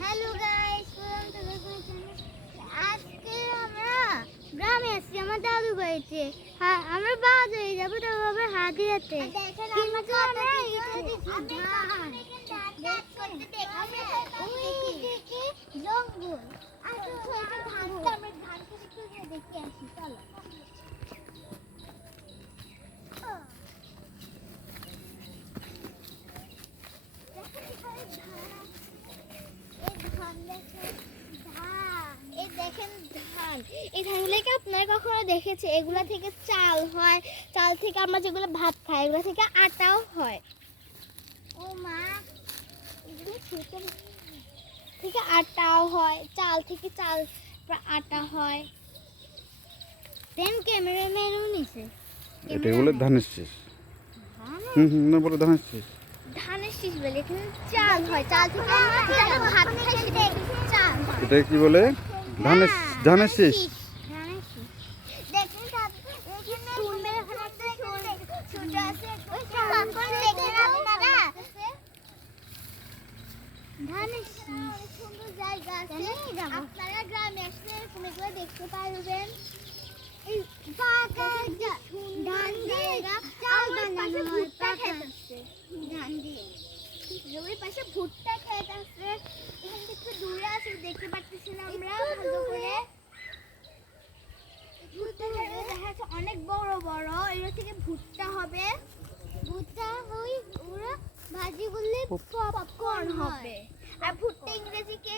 Hello guys, আজকে আমরা গ্রামে আসছি আমার দাদু বাড়িতে। হ্যাঁ, আমরা বাদ হয়ে যাবো তো বাবা হাতিরাতে। কিন্তু আমরা জঙ্গল ধান দেখে আসি, চলো। এই ধানগুলোকে আপনারা কখনো দেখেছে? এগুলা থেকে চাল হয়, চাল থেকে আমরা যেগুলো ভাত খাই এগুলো থেকে আটাও হয়। ও মা, এগুলো থেকে আটাও হয়, চাল থেকে চাল আটা হয়। দেন ক্যামেরাম্যানও নিছে। এটা বলে ধানের শীষ। না বলে ধানের শীষ। ধানের শীষ বলে এখানে চাল হয়, চাল থেকে আমরা ভাত খাই, সেটা চাল হয়। এটা কি বলে? ধানের ধানের শীষ। আপনারা গ্রামে আসলে এগুলো দেখতে পারবেন। পাশে ভুট্টা ক্ষেত আছে, এখান থেকে দূরে আছে, দেখতে পাচ্ছি না আমরা ভালো করে। ভুট্টা ক্ষেত দেখা যাচ্ছে অনেক বড় বড়, এর থেকে ভুট্টা হবে। ভুট্টা ওরা ভাজি করলে পপকর্ন হবে। আর ভুট্টা ইংরেজিকে